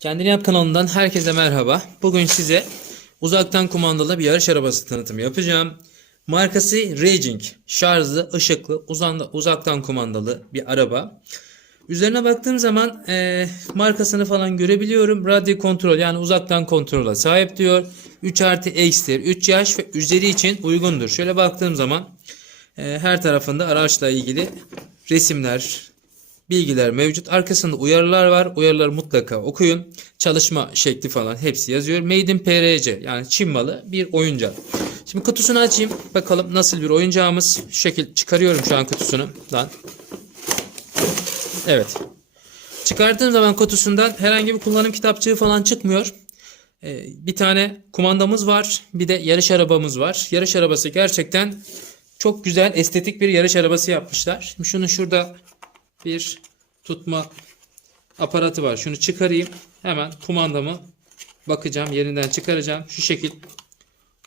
Kendini Yap kanalından herkese merhaba. Bugün size uzaktan kumandalı bir yarış arabası tanıtımı yapacağım. Markası Raging. Şarjlı, ışıklı, uzanda, uzaktan kumandalı bir araba. Üzerine baktığım zaman eee, markasını falan görebiliyorum. Radyo kontrol yani uzaktan kontrola sahip diyor. 3 artı X'tir. 3 yaş ve üzeri için uygundur. Şöyle baktığım zaman eee, her tarafında araçla ilgili resimler, bilgiler mevcut. Arkasında uyarılar var. Uyarıları mutlaka okuyun. Çalışma şekli falan hepsi yazıyor. Made in PRC yani Çin malı bir oyuncak. Şimdi kutusunu açayım. Bakalım nasıl bir oyuncağımız. Şu şekil çıkarıyorum şu an kutusunu. Lan. Evet. Çıkarttığım zaman kutusundan herhangi bir kullanım kitapçığı falan çıkmıyor. Ee, bir tane kumandamız var. Bir de yarış arabamız var. Yarış arabası gerçekten çok güzel, estetik bir yarış arabası yapmışlar. Şimdi şunu şurada bir tutma aparatı var. Şunu çıkarayım. Hemen kumandamı bakacağım. Yerinden çıkaracağım. Şu şekil.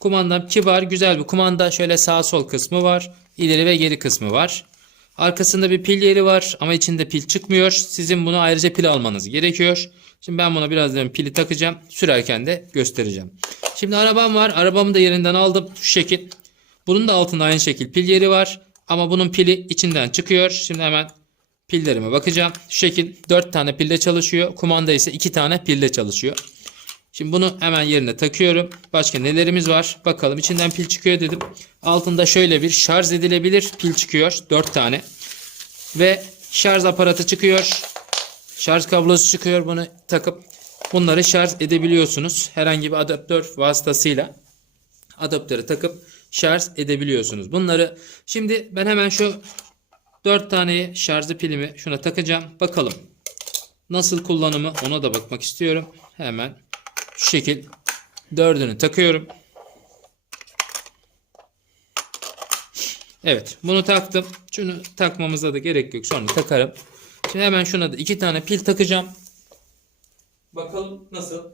Kumandam kibar, güzel bir kumanda. Şöyle sağ sol kısmı var. İleri ve geri kısmı var. Arkasında bir pil yeri var ama içinde pil çıkmıyor. Sizin bunu ayrıca pil almanız gerekiyor. Şimdi ben buna birazdan pili takacağım. Sürerken de göstereceğim. Şimdi arabam var. Arabamı da yerinden aldım. Şu şekil. Bunun da altında aynı şekil pil yeri var. Ama bunun pili içinden çıkıyor. Şimdi hemen pillerime bakacağım. Şu şekil 4 tane pille çalışıyor. Kumanda ise 2 tane pille çalışıyor. Şimdi bunu hemen yerine takıyorum. Başka nelerimiz var? Bakalım içinden pil çıkıyor dedim. Altında şöyle bir şarj edilebilir pil çıkıyor. 4 tane. Ve şarj aparatı çıkıyor. Şarj kablosu çıkıyor. Bunu takıp bunları şarj edebiliyorsunuz. Herhangi bir adaptör vasıtasıyla adaptörü takıp şarj edebiliyorsunuz. Bunları şimdi ben hemen şu 4 tane şarjlı pilimi şuna takacağım. Bakalım nasıl kullanımı ona da bakmak istiyorum. Hemen şu şekil dördünü takıyorum. Evet bunu taktım. Şunu takmamıza da gerek yok. Sonra takarım. Şimdi hemen şuna da iki tane pil takacağım. Bakalım nasıl?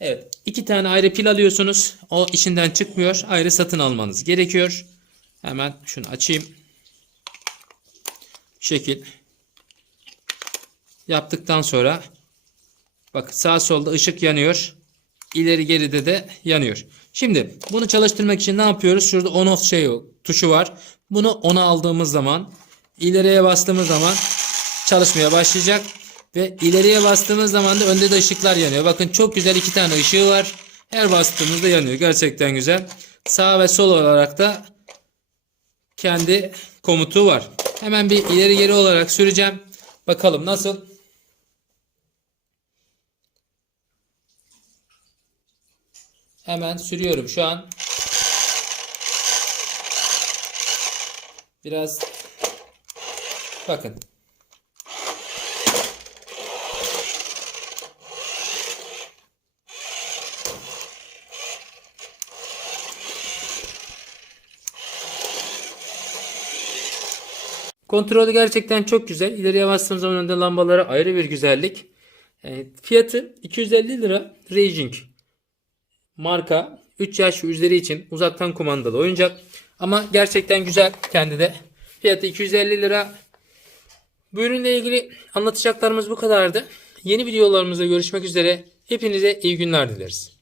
Evet. iki tane ayrı pil alıyorsunuz. O içinden çıkmıyor. Ayrı satın almanız gerekiyor. Hemen şunu açayım. Şekil. Yaptıktan sonra bak sağ solda ışık yanıyor. İleri geride de yanıyor. Şimdi bunu çalıştırmak için ne yapıyoruz? Şurada on off şey tuşu var. Bunu ona aldığımız zaman ileriye bastığımız zaman çalışmaya başlayacak. Ve ileriye bastığımız zaman da önde de ışıklar yanıyor. Bakın çok güzel iki tane ışığı var. Her bastığımızda yanıyor. Gerçekten güzel. Sağ ve sol olarak da kendi komutu var. Hemen bir ileri geri olarak süreceğim. Bakalım nasıl? Hemen sürüyorum şu an. Biraz bakın. Kontrolü gerçekten çok güzel. İleriye bastığım zaman önde lambaları ayrı bir güzellik. Evet, fiyatı 250 lira Raging marka 3 yaş üzeri için uzaktan kumandalı oyuncak. Ama gerçekten güzel kendi de. Fiyatı 250 lira. Bu ürünle ilgili anlatacaklarımız bu kadardı. Yeni videolarımızda görüşmek üzere. Hepinize iyi günler dileriz.